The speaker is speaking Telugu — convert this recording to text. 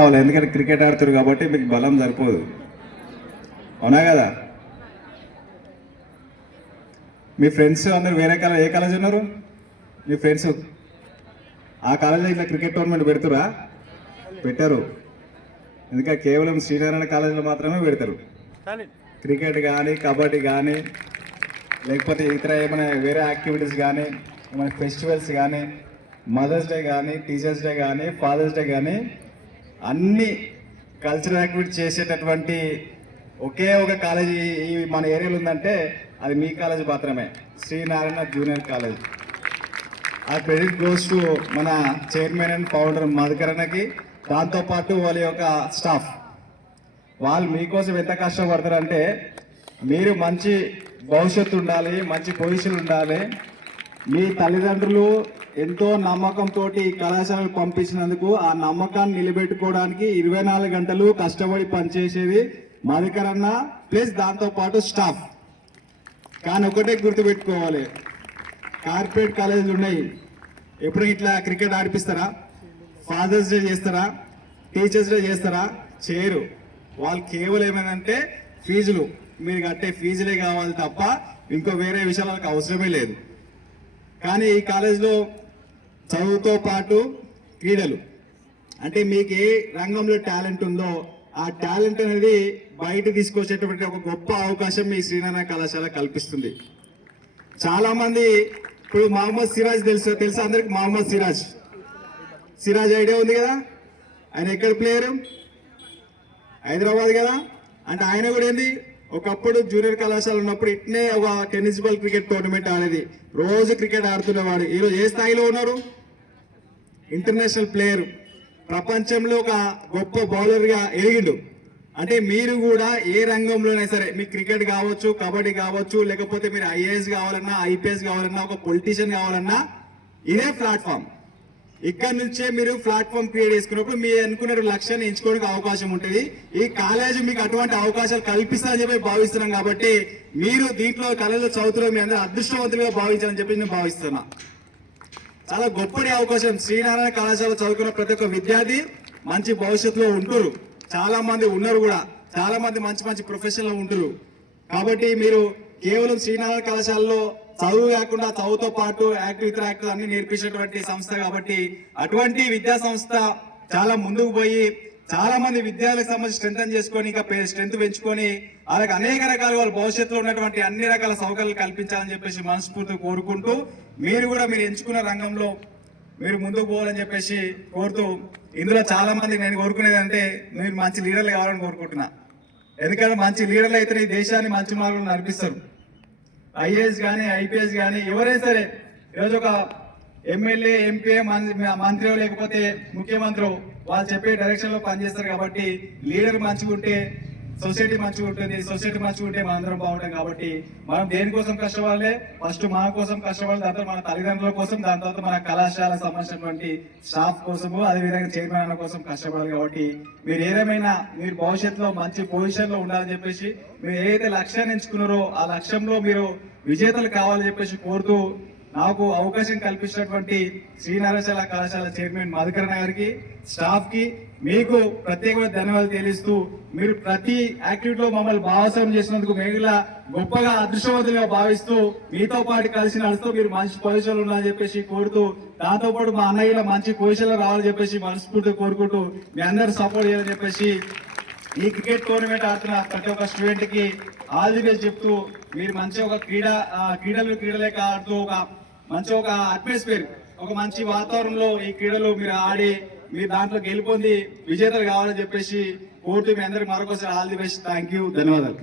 అవ్వాలి, ఎందుకంటే క్రికెట్ ఆడుతారు కాబట్టి మీకు బలం సరిపోదు. అవునా కదా? మీ ఫ్రెండ్స్ అందరు వేరే కాలేజ్, ఏ కాలేజ్ ఉన్నారు మీ ఫ్రెండ్స్? ఆ కాలేజీలో ఇట్లా క్రికెట్ టోర్నమెంట్ పెడతారా? పెట్టారు. ఎందుకంటే కేవలం శ్రీనారాయణ కాలేజీలో మాత్రమే పెడతారు. క్రికెట్ కానీ, కబడ్డీ కానీ, లేకపోతే ఇతర ఏమైనా వేరే యాక్టివిటీస్ కానీ, ఏమైనా ఫెస్టివల్స్ కానీ, మదర్స్ డే కానీ, టీచర్స్ డే కానీ, ఫాదర్స్ డే కానీ, అన్ని కల్చరల్ యాక్టివిటీ చేసేటటువంటి ఒకే ఒక కాలేజీ ఈ మన ఏరియాలో ఉందంటే అది మీ కాలేజ్ మాత్రమే, శ్రీనారాయణ జూనియర్ కాలేజ్. ఆ క్రెడిట్ గోస్ టు మన చైర్మన్ అండ్ ఫౌండర్ మధుకరణకి, దాంతోపాటు వాళ్ళ యొక్క స్టాఫ్. వాళ్ళు మీకోసం ఎంత కష్టపడతారంటే, మీరు మంచి భవిష్యత్తు ఉండాలి, మంచి పొజిషన్ ఉండాలి. మీ తల్లిదండ్రులు ఎంతో నమ్మకంతో ఈ కళాశాలకు పంపించినందుకు ఆ నమ్మకాన్ని నిలబెట్టుకోవడానికి 24 గంటలు కష్టపడి పనిచేసేది మధుకరన్న ప్లస్ దాంతోపాటు స్టాఫ్. కానీ ఒకటే గుర్తుపెట్టుకోవాలి, కార్పొరేట్ కాలేజీలు ఉన్నాయి, ఎప్పుడు ఇట్లా క్రికెట్ ఆడిపిస్తారా? ఫాదర్స్ డే చేస్తారా? టీచర్స్ డే చేస్తారా? చేయరు. వాళ్ళు కేవలం ఏమైందంటే ఫీజులు, మీరు కట్టే ఫీజులే కావాలి తప్ప ఇంకో వేరే విషయాలకు అవసరమే లేదు. కానీ ఈ కాలేజీలో చదువుతో పాటు క్రీడలు, అంటే మీకు ఏ రంగంలో టాలెంట్ ఉందో ఆ టాలెంట్ అనేది బయట తీసుకొచ్చేటువంటి ఒక గొప్ప అవకాశం మీ శ్రీనారాయణ కళాశాల కల్పిస్తుంది. చాలా మంది ఇప్పుడు మహమ్మద్ సిరాజ్ తెలుసా అందరికి? మహమ్మద్ సిరాజ్ ఐడియా ఉంది కదా? ఆయన ఎక్కడ ప్లేయరు? హైదరాబాద్ కదా. అంటే ఆయన కూడా ఏంది, ఒకప్పుడు జూనియర్ కళాశాల ఉన్నప్పుడు ఇట్నే ఒక టెన్నిస్ బాల్ క్రికెట్ టోర్నమెంట్ ఆడేది, రోజు క్రికెట్ ఆడుతున్నవాడు. ఈరోజు ఏ స్థాయిలో ఉన్నారు? ఇంటర్నేషనల్ ప్లేయర్, ప్రపంచంలో ఒక గొప్ప బౌలర్గా ఎదిగిండు. అంటే మీరు కూడా ఏ రంగంలోనే సరే, మీకు క్రికెట్ కావచ్చు, కబడ్డీ కావచ్చు, లేకపోతే మీరు ఐఏఎస్ కావాలన్నా, ఐపీఎస్ కావాలన్నా, ఒక పొలిటీషియన్ కావాలన్నా ఇదే ప్లాట్ఫామ్. ఇక్కడ నుంచే మీరు ప్లాట్ఫామ్ క్రియేట్ చేసుకున్నప్పుడు మీ అనుకున్న లక్ష్యాన్ని ఎంచుకోవడానికి అవకాశం ఉంటుంది. ఈ కాలేజీ మీకు అటువంటి అవకాశాలు కల్పిస్తారని చెప్పి భావిస్తున్నాం. కాబట్టి మీరు దీంట్లో కాలేజీలో చదువుతున్న మీ అందరూ అదృష్టవంతులుగా భావించాలని చెప్పి నేను భావిస్తున్నా. చాలా గొప్పటి అవకాశం. శ్రీనారాయణ కళాశాల చదువుకున్న ప్రతి ఒక్క విద్యార్థి మంచి భవిష్యత్తులో ఉంటారు. చాలా మంది ఉన్నారు కూడా, చాలా మంది మంచి మంచి ప్రొఫెషన్లో ఉంటారు. కాబట్టి మీరు కేవలం శ్రీనారాయణ కళాశాలలో చదువు కాకుండా చదువుతో పాటు ఇతర యాక్టివ్ అన్ని నేర్పించేటువంటి సంస్థ. కాబట్టి అటువంటి విద్యా సంస్థ చాలా ముందుకు పోయి చాలా మంది విద్యార్థులకు సంబంధించి స్ట్రెంథన్ చేసుకొని, ఇంకా స్ట్రెంత్ పెంచుకొని అలాగే అనేక రకాల వాళ్ళ భవిష్యత్తులో ఉన్నటువంటి అన్ని రకాల సౌకర్యాలు కల్పించాలని చెప్పేసి మనస్ఫూర్తిగా కోరుకుంటూ, మీరు కూడా మీరు ఎంచుకున్న రంగంలో మీరు ముందుకు పోవాలని చెప్పేసి కోరుతూ, ఇందులో చాలా మంది నేను కోరుకునేది అంటే మీరు మంచి లీడర్లు కావాలని కోరుకుంటున్నా. ఎందుకంటే మంచి లీడర్లు అయితే ఈ దేశాన్ని మంచి మార్గంలో నడిపిస్తారు. ఐఏఎస్ కానీ, ఐపీఎస్ కానీ ఎవరైనా సరే ఈరోజు ఒక ఎమ్మెల్యే, ఎంపీ, మంత్రి లేకపోతే ముఖ్యమంత్రి వాళ్ళు చెప్పే డైరెక్షన్ లో పనిచేస్తారు. కాబట్టి లీడర్ మంచిగా ఉంటే సొసైటీ మంచిగా ఉంటుంది, సొసైటీ మంచిగా ఉంటే మనందరం బాగుంటాం. కాబట్టి మనం దేనికోసం కష్టపడాలి? ఫస్ట్ మన కోసం కష్టపడాలి, దాని తర్వాత మన తల్లిదండ్రుల కోసం, దాని తర్వాత మన కళాశాల సంబంధించినటువంటి స్టాఫ్ కోసము, అదేవిధంగా చైర్మన్ కోసం కష్టపడాలి. కాబట్టి మీరు ఏదేమైనా మీరు భవిష్యత్తులో మంచి పొజిషన్ లో ఉండాలని చెప్పేసి, మీరు ఏదైతే లక్ష్యాన్ని ఎంచుకున్నారో ఆ లక్ష్యంలో మీరు విజేతలు కావాలని చెప్పేసి కోరుతూ, నాకు అవకాశం కల్పించినటువంటి శ్రీనారాయణ కళాశాల చైర్మన్ మధుకరణ గారికి, స్టాఫ్ కి, మీకు ప్రత్యేకమైన ధన్యవాదాలు తెలుస్తూ, మీరు ప్రతి యాక్టివిటీలో మమ్మల్ని భాగస్వామ్యం చేసినందుకు మిగిలిన గొప్పగా అదృష్టవంతులుగా భావిస్తూ, మీతో పాటు కలిసి నడుస్తూ మీరు మంచి పొజిషన్లు ఉన్నారని చెప్పేసి కోరుతూ, దాంతోపాటు మా అన్నయ్యలో మంచి పొజిషన్లో రావాలని చెప్పేసి మనస్ఫూర్తిగా కోరుకుంటూ, మీ అందరూ సపోర్ట్ చేయాలని చెప్పేసి ఈ క్రికెట్ టోర్నమెంట్ ఆడుతున్న ప్రతి ఒక్క స్టూడెంట్ కి ఆల్ ది బెస్ట్ చెప్తూ, మీరు మంచి ఒక క్రీడలే ఆడుతూ ఒక అట్మాస్ఫియర్, ఒక మంచి వాతావరణంలో ఈ క్రీడలు మీరు ఆడి మీరు దాంట్లో గెలుపొంది విజేతలు కావాలని చెప్పేసి కోరుతూ, మీ అందరికి మరొకసారి all the best. Thank you, ధన్యవాదాలు.